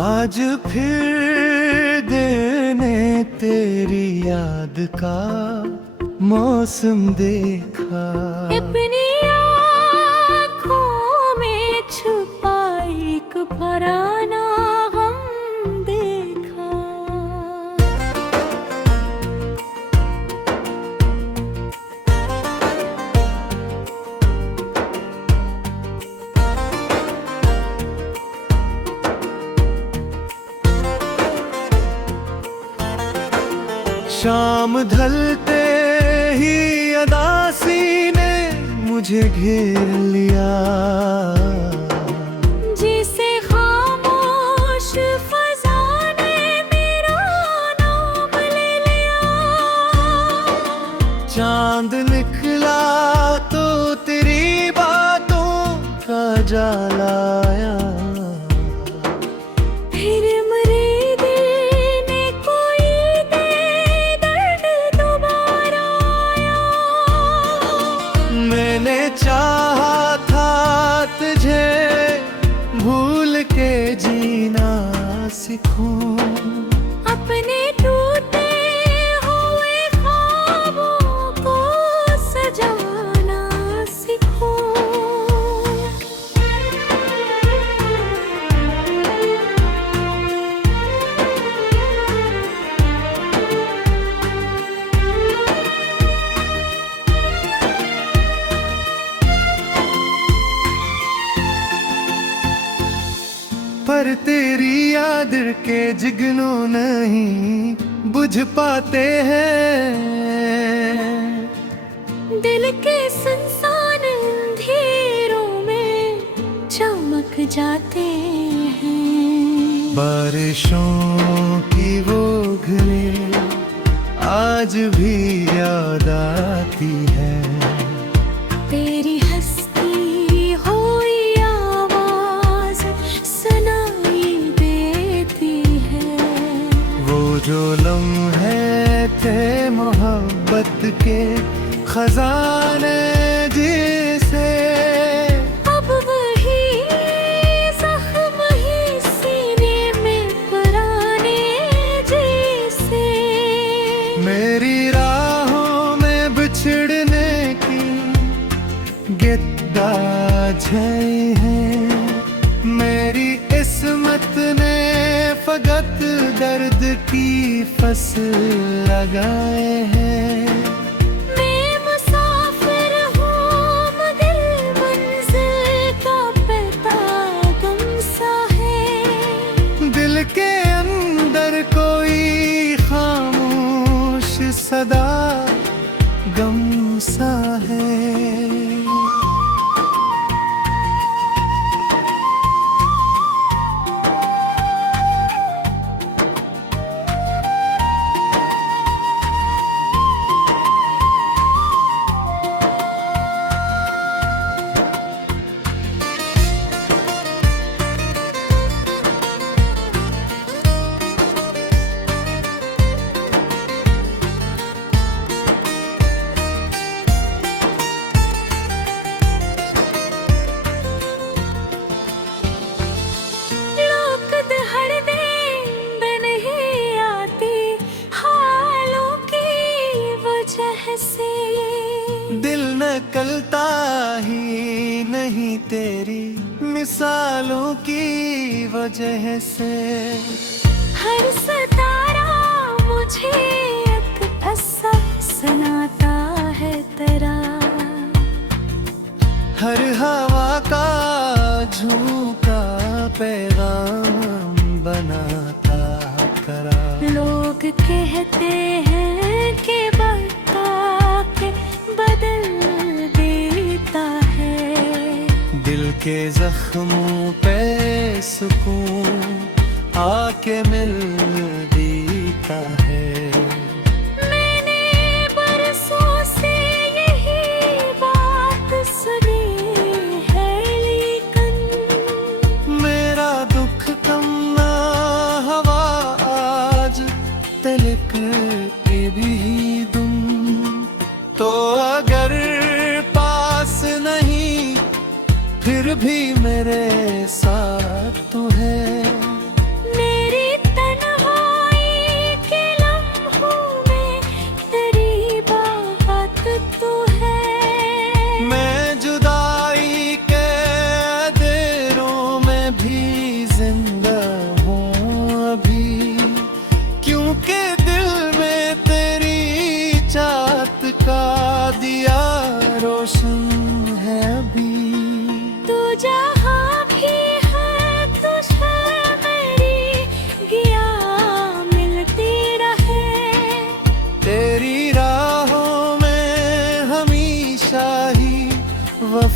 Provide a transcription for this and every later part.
आज फिर देने तेरी याद का मौसम देखा। अपनी आँखों में छुपाई एक पराना गम देखा। शाम ढलते ही अदासी ने मुझे घेर लिया। जिसे खामोश फज़ाने मेरा नाम ले लिया। चांद निकला तो तेरी बातों का जाला आया। फिर मेरे दिल ने कोई दर्द दोबारा आया। मैंने चाहा था तुझे भूल के जीना सीखूं। अपने टूटे हुए ख्वाबों को सजाना सीखो। पर तेरी याद के जिगनों नहीं बुझ पाते हैं। दिल के सुनसान अंधेरों में चमक जाते हैं। बारिशों की वो घड़ी आज भी याद आती है। तेरी हंसती हुई आवाज सुनाई देती है। वो जो लम्हे थे मोहब्बत के खजाने जिसे अब वही जख्म ही सीने में पुराने जैसे। मेरी राहों में बिछड़ने की गिद्दा छाई है। मेरी किस्मत ने फकत दर्द की फसल लगाए हैं। मैं मुसाफिर हूँ मगर मंजिल का पता गुम सा है। दिल के अंदर कोई खामोश सदा गम सा है। दिल नकलता ही नहीं तेरी मिसालों की वजह से। हर सितारा मुझे एक किस्सा सुनाता है तेरा। हर हवा का झोंका पैगाम बनाता करा। लोग कहते हैं कि बता के बदल देता है। दिल के जख्मों पे सुकून आके मिल देता है। मैंने बरसों से यही बात सुनी है लेकिन मेरा दुख कम ना हवा आज तलक के भी तुम। तो अगर पास नहीं फिर भी मेरे साथ तू है।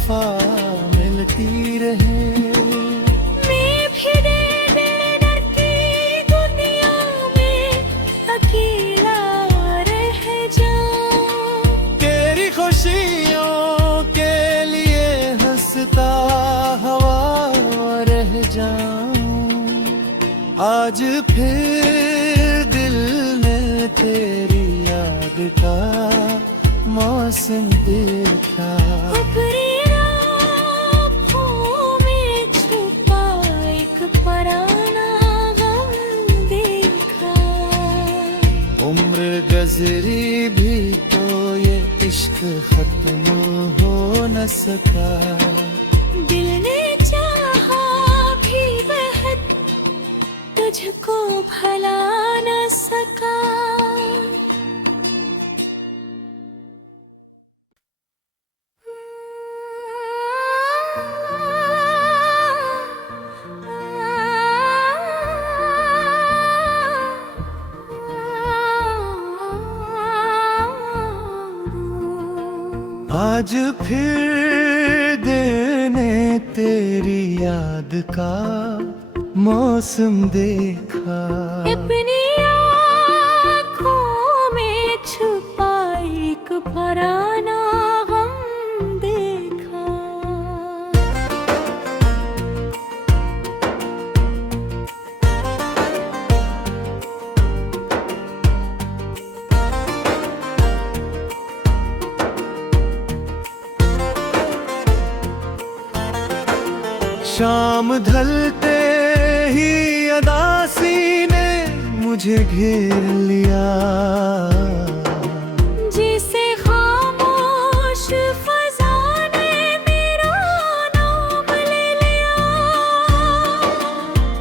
वफा मिलती रहे। मैं भी दिल की दुनिया में अकेला रह जाऊं। तेरी खुशियों के लिए हंसता हवा रह जाऊं। आज फिर दिल ने तेरी याद का मौसम देखा। अपनी आँखों में छुपा एक पराना गम देखा। उम्र गुजरी भी तो ये इश्क खत्म हो न सका। दिल ने चाहा भी बहुत तुझको भला न सका। आज फिर देने तेरी याद का मौसम देखा। अपनी आँखों में छुपा एक पराना गम देखा। शाम ढलते ही अदासी ने मुझे घेर लिया। जिसे खामोश फजाने मेरा नाम ले लिया।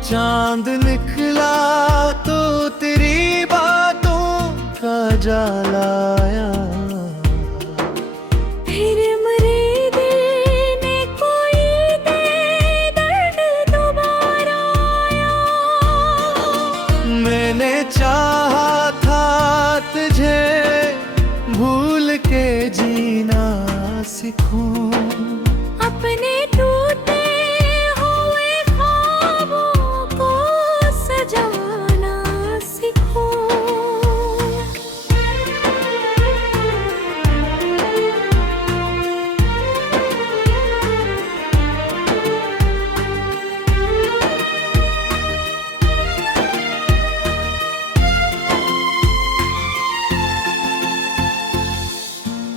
चांद निकला तो तेरी बातों का जलाया। फिर मेरे दिल ने कोई दर्द दोबारा आया। मैंने चाहा था तुझे भूल के जीना सीखूं। अपने टूटे हुए ख्वाबों को सजाना सीखो।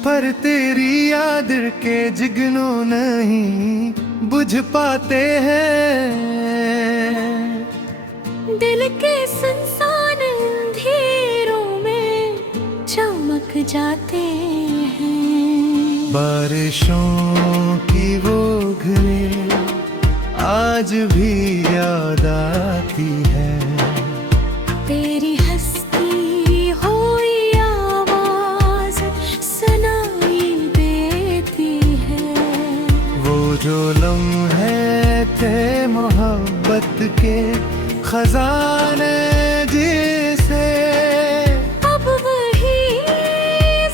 पर तेरी याद के जिगनों नहीं बुझ पाते हैं। दिल के सुनसान अंधेरों में चमक जाते हैं। बारिशों की वो घरें आज भी याद आती है। तेरी हंसती हुई आवाज सुनाई देती है। वो जो लम्हे थे मोहब्बत के खजाने जिसे अब वही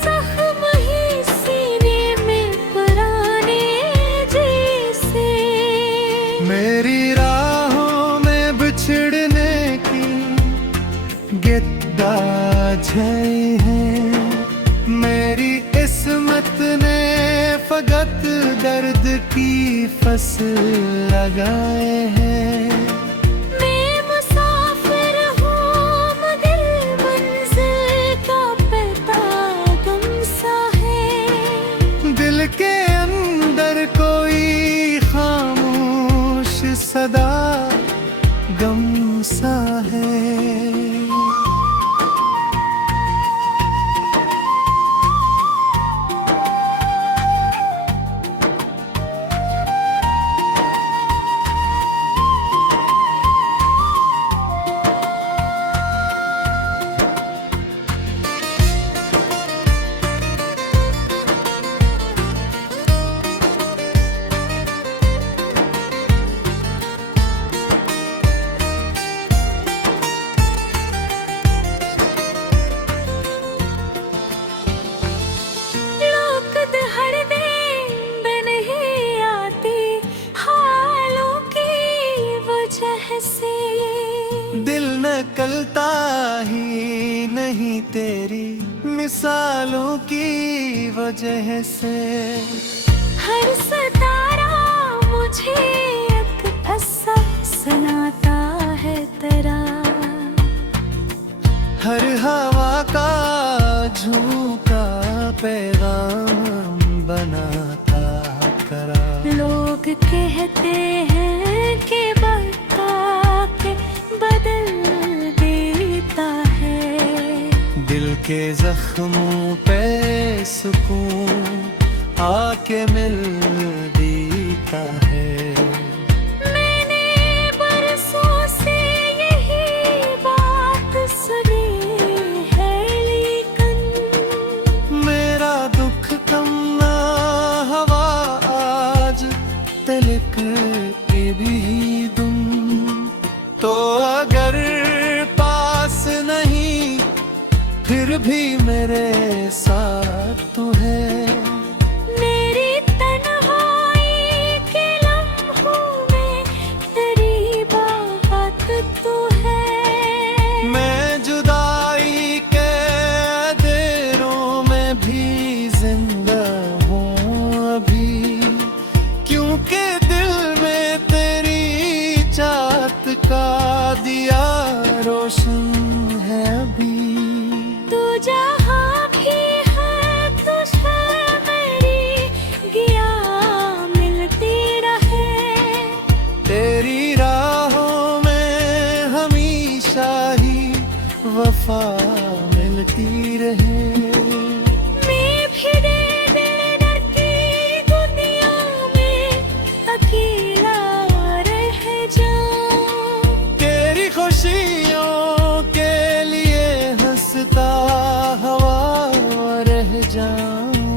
जख्म ही सीने में पुराने जैसे। मेरी राहों में बिछड़ने की गिद्दा छाई है। मेरी किस्मत ने फकत दर्द की फसल लगाए हैं। मैं मुसाफिर हूँ मगर मंजिल का पता गुमसा है। दिल के अंदर कोई खामोश सदा गम सा है। दिल नकलता ही नहीं तेरी मिसालों की वजह से। हर सितारा मुझे एक किस्सा सुनाता है तेरा, हर हवा का झोंका पैगाम बनाता करा। लोग कहते हैं कि बता के बदल देता है, दिल के जख्मों पे सुकून आके मिल देता है। मैंने बरसों से यही बात सुनी है, लेकिन मेरा दुख कम ना हवा आज तलक के भी तुम तो अगर पास नहीं फिर भी मेरे साथ तू है। मेरी तन्हाई के लम्हों में तेरी बात तू है। मैं जुदाई के अंधेरों में भी जिंदा हूँ अभी, क्योंकि दिल में तेरी चाहत का दिया रोशन है अभी। तू जहाँ भी है तुझे मेरी गिया मिलती रहे, तेरी राहों में हमेशा ही वफा मिलती रहे। मैं भी दिल की दुनिया में अकेला रह जाऊं, तेरी खुशियों के लिए हंसता हवा रह जाऊं।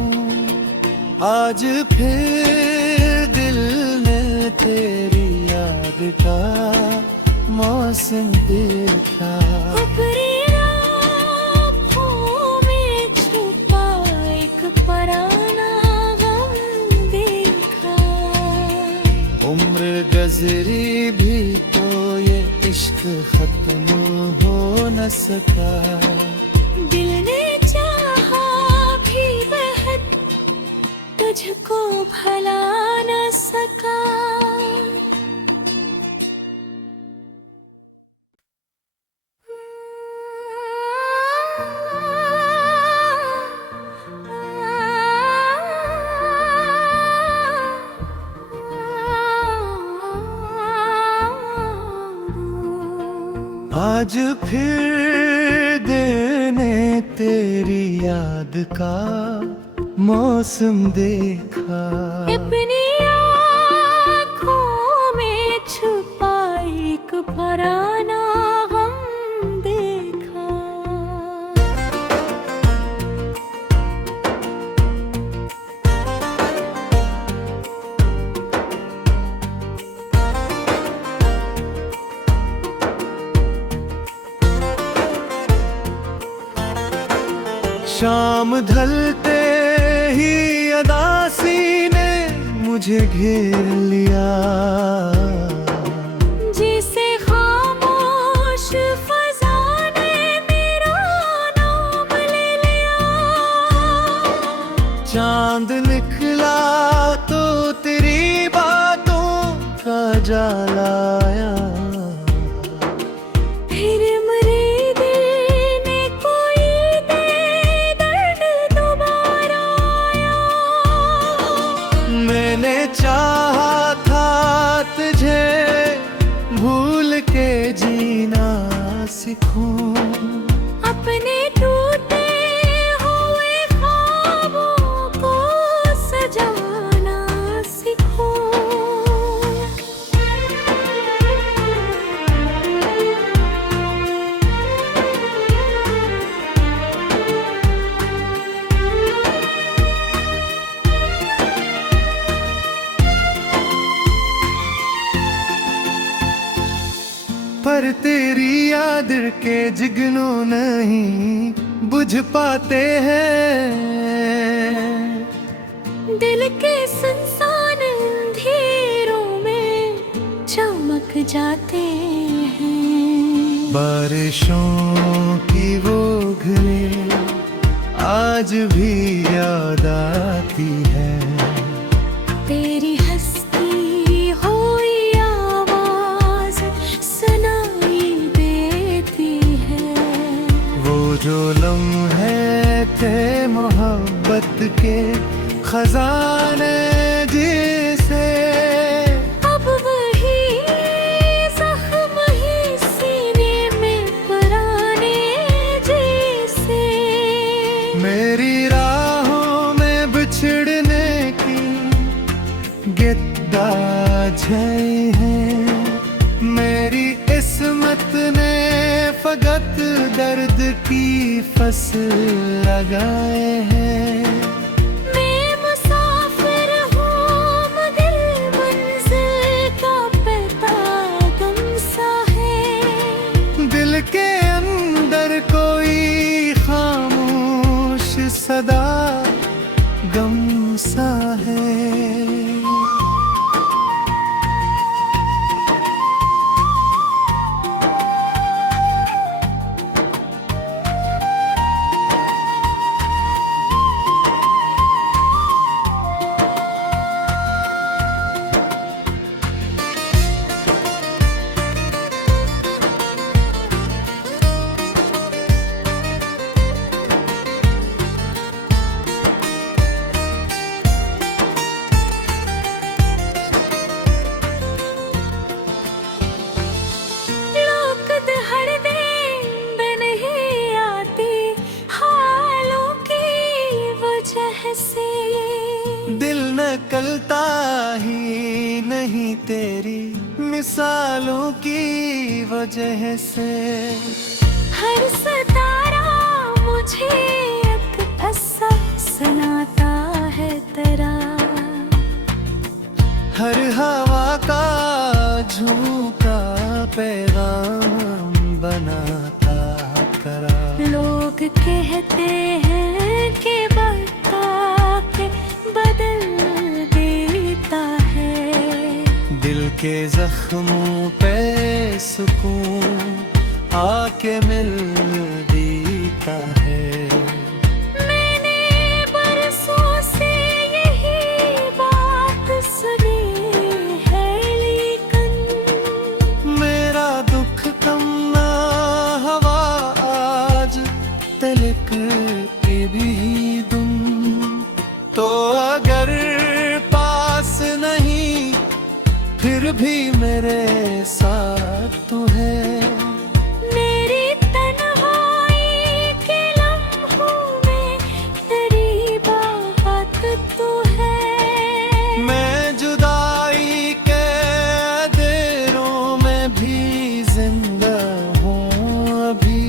आज फिर दिल ने तेरी याद का मौसम देखा। ऊपरी आँखों में छुपा एक पराना गम देखा। उम्र गजरी भी तो ये इश्क खत्म हो न सका। दिल ने चाहा भी बहुत तुझको भला न सका। आज फिर दिल ने तेरी याद का मौसम देखा। अपनी आँखों में छुपा एक पराना गम देखा। शाम ढलते ही अदासी ने मुझे घेर लिया। जिसे खामोश फज़ा ने मेरा नाम ले लिया। चांद निकला तो तेरी बातों का जलाया। फिर मेरे दिल ने कोई दर्द दोबारा आया। मैंने चाहा था तुझे भूल के जीना सीखूं। अपने टूटे हुए ख्वाबों को सजाना सीखो। पर तेरी याद के जिगनों नहीं बुझ पाते हैं। दिल के सुनसान अंधेरों में चमक जाते हैं। बारिशों की वो घड़ी आज भी याद आती है। तेरी हंसती हुई आवाज सुनाई देती है। वो जो लम्हे थे मोहब्बत के खजाने जिसे अब वही जख्म ही सीने में पुराने जैसे। मेरी राहों में बिछड़ने की गिद्दा छाई है। मेरी किस्मत ने फकत दर्द की फसल लगाए हैं। मैं मुसाफिर हूँ मगर मंजिल का पता गम सा है। दिल के अंदर कोई खामोश सदा गम सा है। दिल नकलता ही नहीं तेरी मिसालों की वजह से। हर सितारा मुझे एक किस्सा सुनाता है तेरा। हर हवा का झूठा पैगाम बनाता करा। लोग कहते हैं कि बता के बदल देता है। दिल के जख्मों पे सुकून आके मिल देता है। मैंने बरसों से यही बात सुनी है लेकिन मेरा दुख कम ना हवा आज तलक के भी दुम। तो अगर पास नहीं फिर भी मेरे साथ तू है। मेरी तन्हाई के लम्हों में तेरी बात तू है। मैं जुदाई के अंधेरों में भी जिंदा हूँ अभी।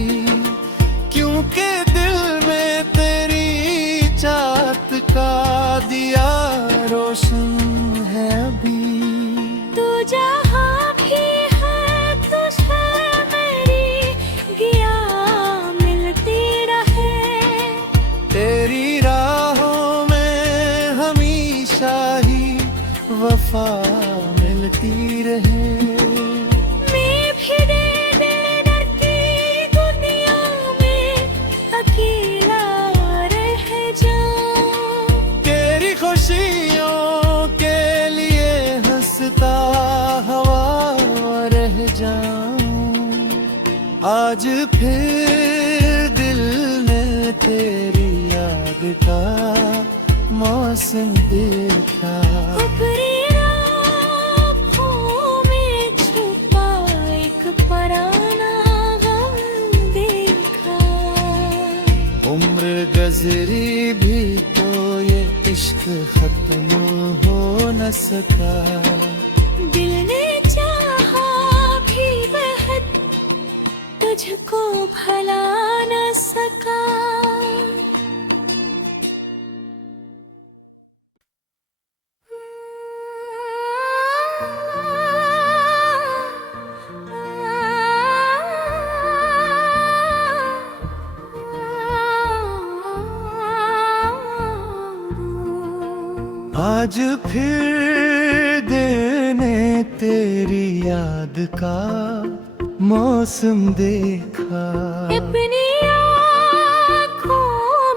क्योंकि दिल में तेरी चाहत का दिया रोशन है अभी। तू जहाँ भी है तुझे मेरी गिया मिलती रहे। तेरी राहों में हमेशा ही वफा मिलती रहे। मैं भी दे की दुनिया में अकेला रह जाऊं। तेरी खुशियों के लिए हंसता हवा रह जाऊं। आज फिर दिल ने तेरी याद का मौसम देखा। ऊपरी आँखों में छुपा एक पुराना गम देखा। उम्र गजरी भी तो ये इश्क खत्म हो न सका। दिल ने चाहा भी बेहद तुझको भला न सका। आज फिर देने तेरी याद का मौसम देखा, अपनी आँखों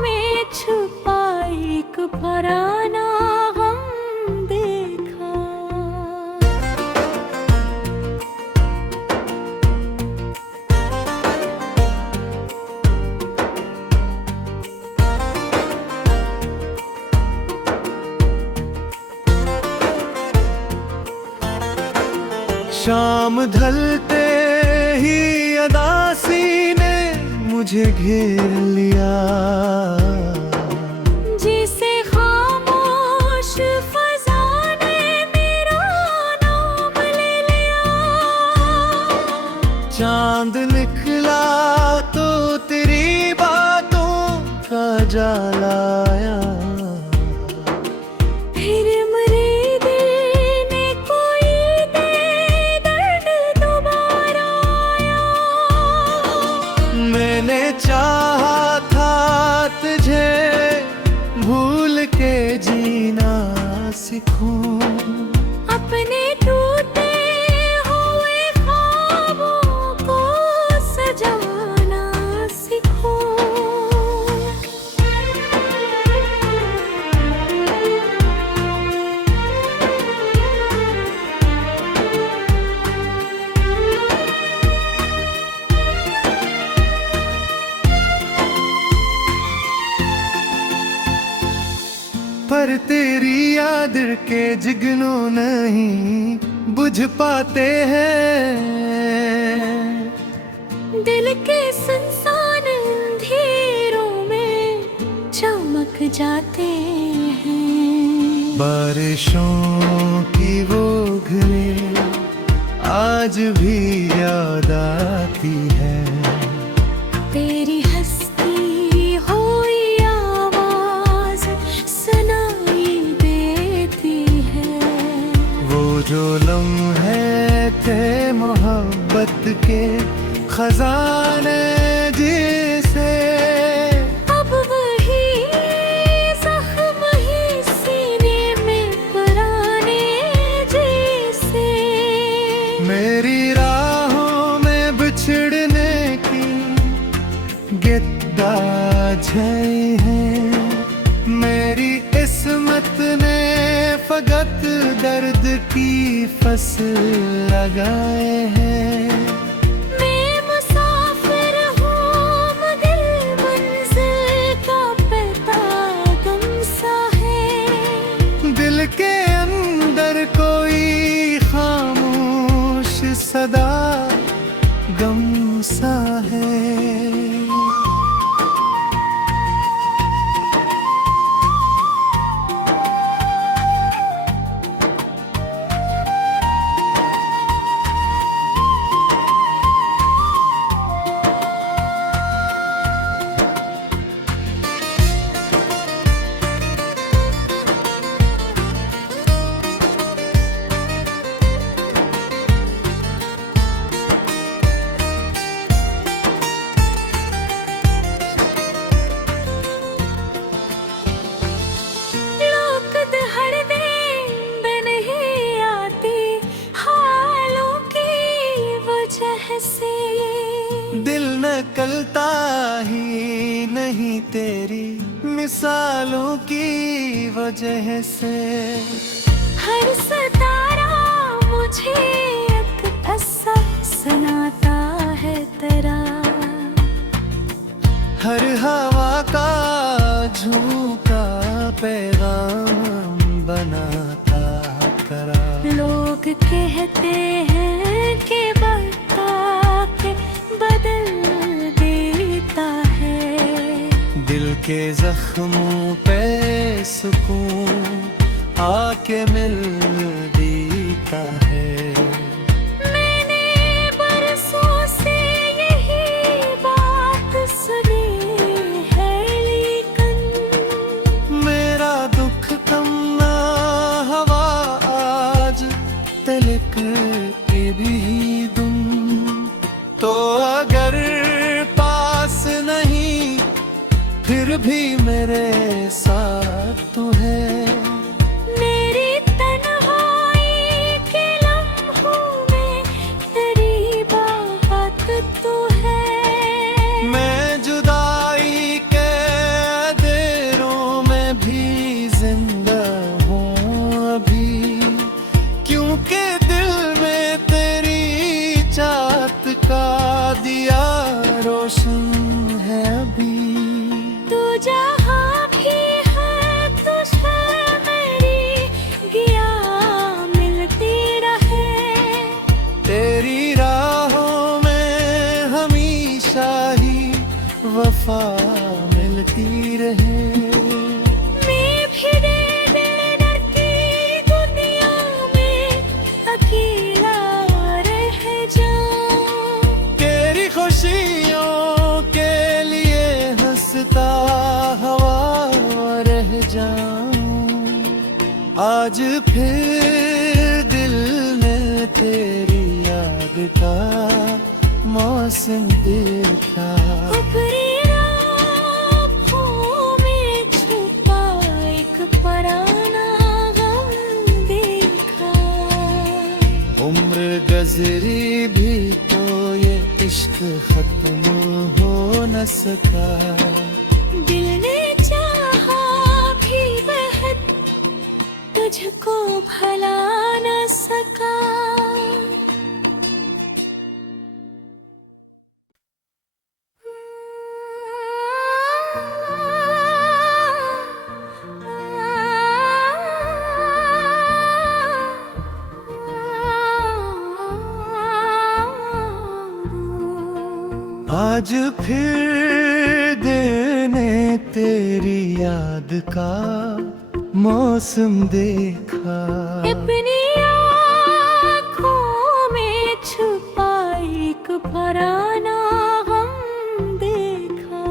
में छुपाई एक पराना गम देखा। शाम ढलते ही अदासी ने मुझे घेर लिया, जिसे खामोश फज़ा ने मेरा नाम ले लिया। चांद निकला तो तेरी बातों का जलाया, फिर मेरे दिल ने कोई दर्द दोबारा आया। मैंने चाहा था तुझे भूल के जीना सीखूं, अपने टूटे हुए ख्वाबों को सजाना सीखो। पर तेरी याद के जिगनों नहीं बुझ पाते हैं, दिल के सुनसान अंधेरों में चमक जाते हैं। बारिशों की वो घड़ी आज भी याद आती है, तेरी हंसती हुई आवाज सुनाई देती है। वो जो लम्हे थे मोहब्बत के खजाने जिसे अब वही जख्म ही सीने में पुराने जैसे। मेरी राहों में बिछड़ने की गिद्दा छाई है, मेरी किस्मत ने फकत दर्द की फसल लगाए हैं। मैं मुसाफिर हूँ मगर मंजिल का पता गम सा है। दिल के अंदर कोई खामोश सदा गम सा है। दिल नकलता ही नहीं तेरी मिसालों की वजह से। हर सितारा मुझे एक असर सुनाता है तेरा, हर हवा का झूठा पैगाम बनाता करा। लोग कहते हैं कि बता के बदल देता है, दिल के जख्मों पे सुकून आके मिल देता है। मैंने बरसों से यही बात सुनी है, लेकिन मेरा दुख कम ना हवा आज तलक के भी दुम। तो अगर पास नहीं फिर भी मेरे साथ तू है। मेरी तन्हाई के लम्हों में तेरी बात वफा मिलती रहे। मैं भी दिल की दुनिया में अकेला रह जाऊं। तेरी खुशियों के लिए हंसता हवा रह जाऊं। आज फिर दिल ने तेरी याद का मौसम देखा। अपनी आँखों में छुपा एक पराना गम देखा। उम्र गुजरी भी तो ये इश्क खत्म हो न सका। दिल ने चाहा भी बेहद तुझको भला न सका। आज फिर देने तेरी याद का मौसम देखा। अपनी आँखों में छुपा एक पराना गम देखा।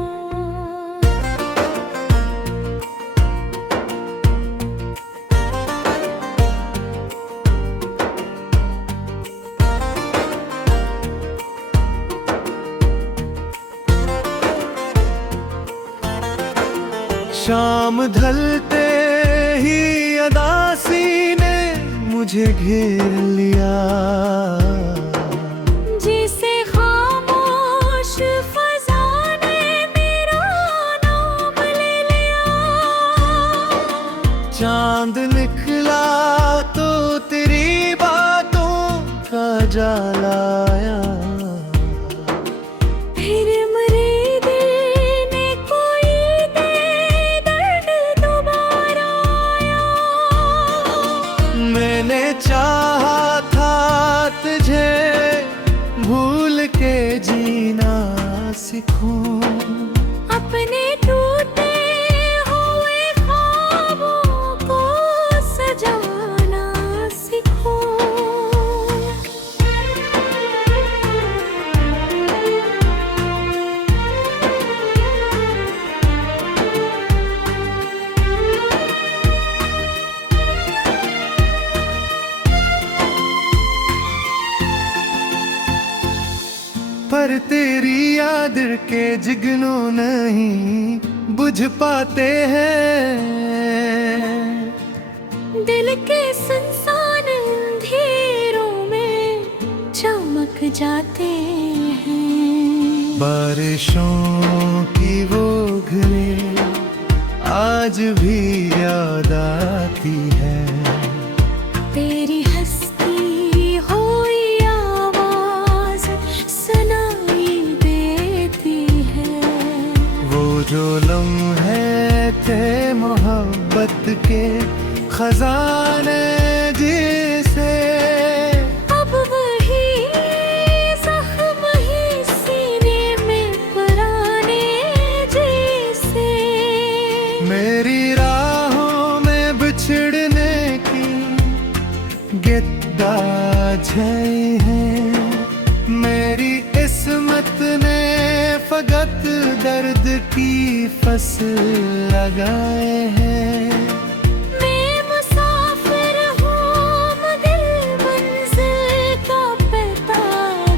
शाम ढलते ही अदासी ने मुझे घेर लिया। जिसे खामोश फज़ा ने मेरा नाम ले लिया। चांद निकला तो तेरी बातों का जालाया। फिर मेरे दिल ने कोई दर्द दोबारा आया। मैंने चाहा था तुझे भूल के जीना सीखूं। अपने टूटे हुए ख्वाबों को सजाना सीखो। पर तेरी याद के जिगनों नहीं बुझ पाते हैं। दिल के सुनसान अंधेरों में चमक जाते हैं। बारिशों की वो घरें आज भी याद आती है। तेरी हंसती हुई आवाज सुनाई देती है। वो जो लम्हे थे मोहब्बत के खजाने जिसे अब वही जख्म ही सीने में पुराने जैसे। मेरी राहों में बिछड़ने की गिद्दा छाई है। मेरी किस्मत ने फकत दर्द की फसल लगाए हैं। मैं मुसाफिर हूँ मगर मंजिल का पता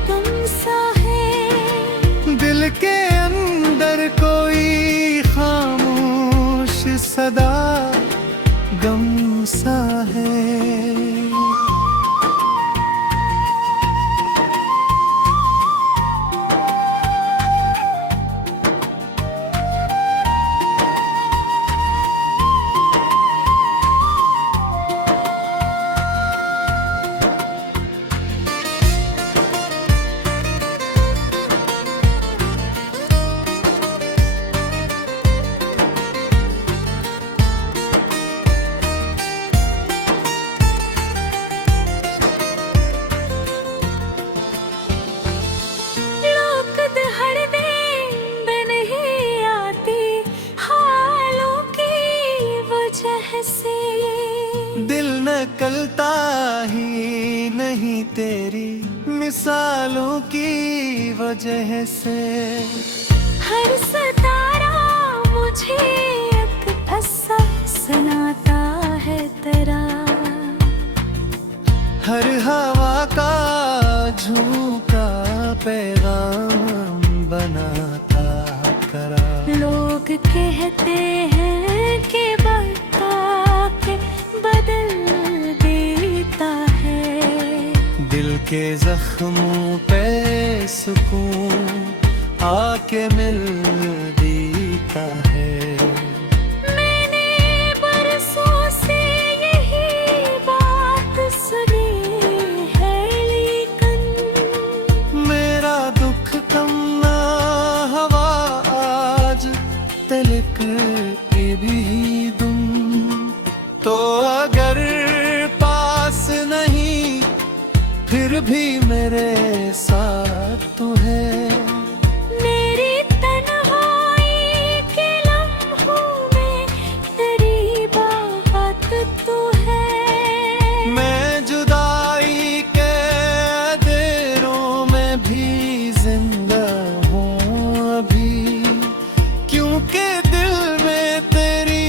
गम सा है। दिल के अंदर कोई खामोश सदा गम सा है। तेरी मिसालों की वजह से। हर सितारा मुझे एक किस्सा सुनाता है तेरा, हर हवा का झोंका पैगाम बनाता करा। लोग कहते हैं कि बता के बदल देता है, दिल के जख्मों पे सुकून आके मिल देता है। मैंने बरसों से यही बात सुनी है, लेकिन मेरा दुख कम ना हवा आज तलक के भी तुम तो अगर पास नहीं फिर भी मेरे साथ तू है। मेरी तन्हाई के लम्हों में तेरी बात तू है। मैं जुदाई के अंधेरों में भी जिंदा हूँ अभी, क्योंकि दिल में तेरी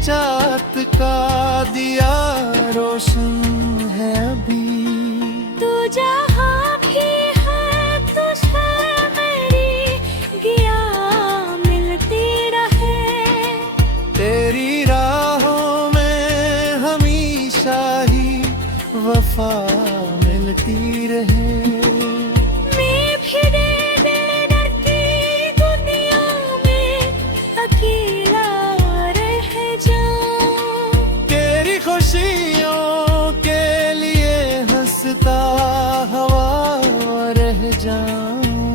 चाहत का दिया रोशन है अभी। तू जहाँ भी है तुझे मेरी गिया मिलती रहे, तेरी राहों में हमेशा ही वफा मिलती रहे। मैं भी दिल की दुनिया में अकेला रह जाऊं, तेरी खुशियों के लिए हंसता हवा रह जाऊं।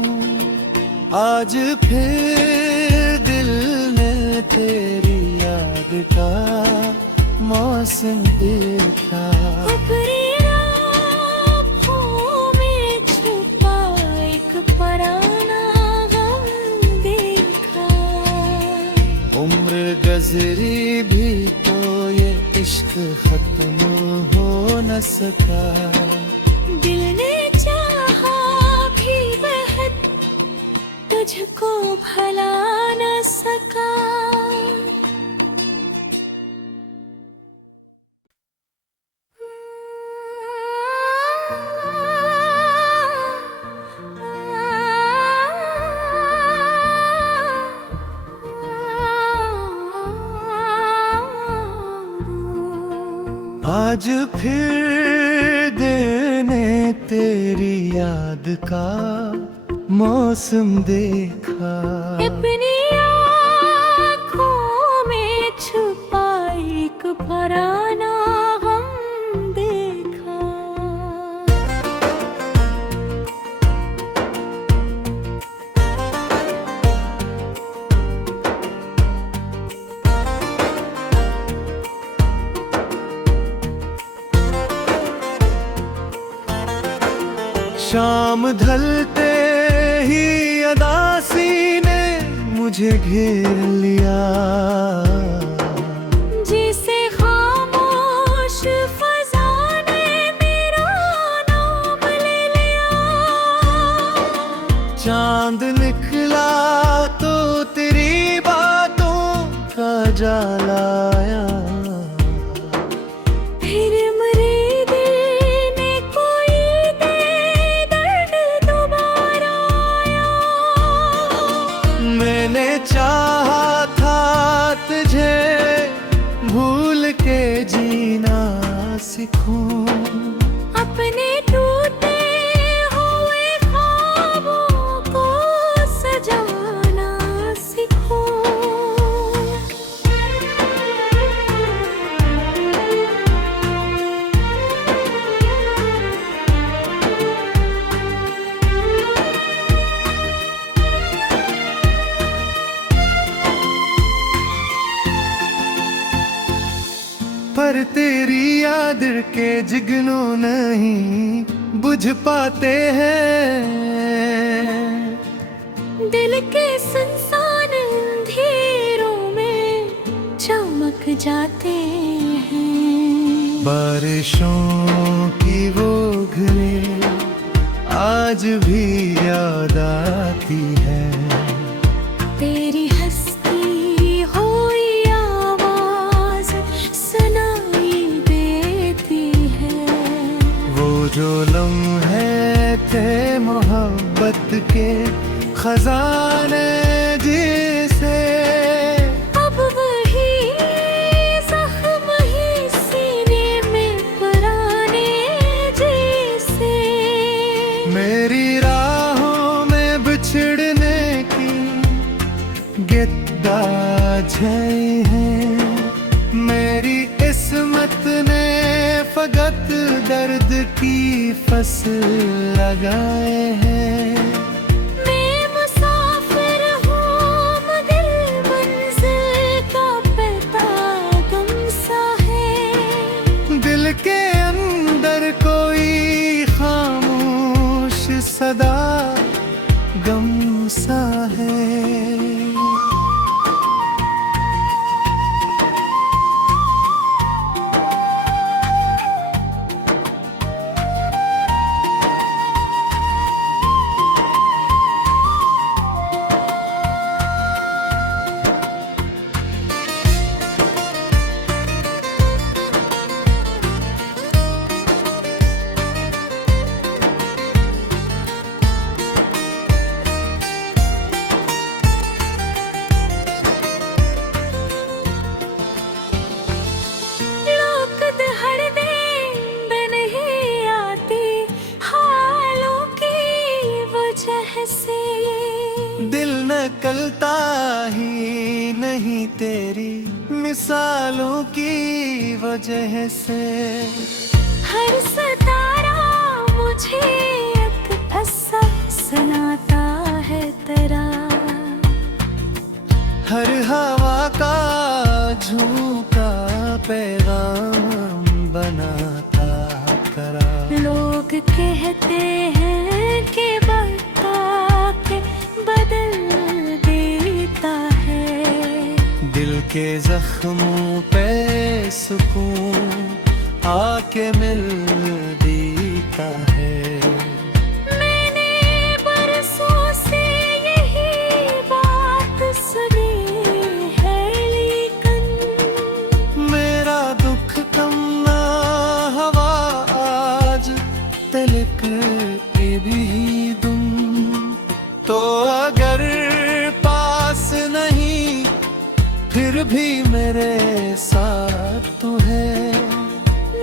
आज फिर दिल ने तेरी याद का मौसम देखा। अपनी आँखों में छुपा एक पराना गम देखा। उम्र गजरी भी तो ये इश्क खत्म हो न सका। दिल ने चाहा भी बेहद तुझको भला न सका। आज फिर दिल ने तेरी याद का मौसम देखा। अपनी आँखों में छुपा एक पराना गम देखा। शाम ढलते ही अदासी ने मुझे घेर लिया। जिसे खामोश फजा ने मेरा नाम ले लिया। चांद निकला तो तेरी बातों का जलाया। फिर मेरे दिल ने कोई दर्द दोबारा आया। मैंने चाहा था तुझे भूल के जीना सीखूं। अपने टूटे हुए ख्वाबों को सजाना सीखो। पर तेरी याद के जिगनों नहीं बुझ पाते हैं। दिल के सुनसान अंधेरों में चमक जाते हैं। बारिशों की वो घने आज भी याद आती है। तेरी हंसती हुई आवाज सुनाई देती है। वो जो लम्हे थे मोहब्बत के खजाने जिसे अब वही जख्म ही सीने में पुराने जैसे। मेरी राहों में बिछड़ने की गिद्दा छाई है। मेरी किस्मत ने फकत दर्द की फसल लगाए हैं। मैं मुसाफिर हूँ मगर मंजिल का पता गम सा है। दिल के अंदर कोई खामोश सदा गम सा है। दिल निकलता ही नहीं तेरी मिसालों की वजह से। हर सितारा मुझे एक किस्सा सुनाता है तेरा। हर हवा का झूठा पैगाम बनाता करा। लोग कहते हैं कि बता के बदल देता है। दिल के जख्मों पे सुकून आके मिल देता है। मैंने बरसों से यही बात सुनी है, लेकिन मेरा दुख कम ना हवा आज तलक के भी तुम तो अगर पास नहीं फिर भी मेरे साथ तू है।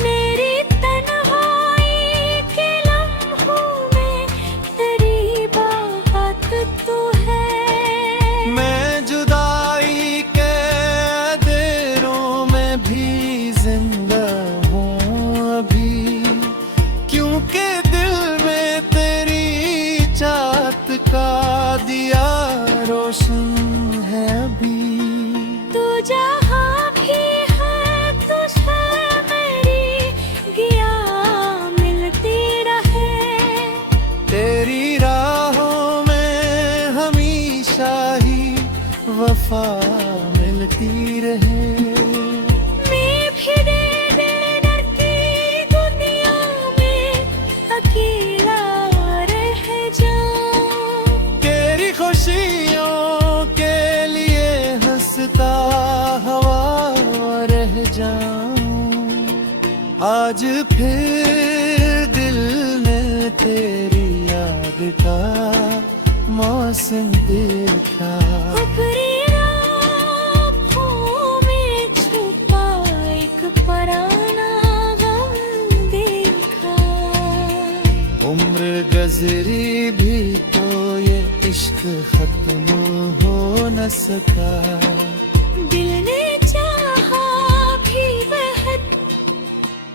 मेरी तन्हाई के लम्हों में तेरी बात तू है। मैं जुदाई के अंधेरों में भी जिंदा हूँ अभी, क्योंकि दिल में तेरी चाहत का दिया रोशन है अभी। तू जहाँ भी है तुझे मेरी गिया मिलती रहे। तेरी राहों में हमेशा ही वफा मिलती रहे। मैं भी दिल की दुनिया में अकेला रह जाऊं। तेरी खुशियों के लिए हंसता हवा रह जाऊं। आज फिर दिल ने तेरी याद का मौसम देखा। अपनी आँखों में छुपा एक पुराना गम देखा। उम्र गजरी भी तो ये इश्क खत्म हो न सका। दिल ने चाहा भी बेहद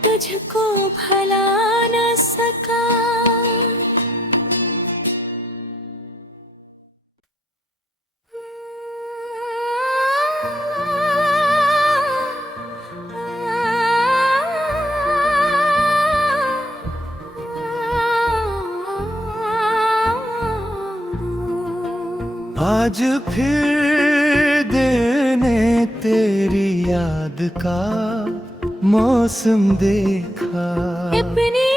तुझको भला न सका। आज फिर दिल ने तेरी याद का मौसम देखा। अपनी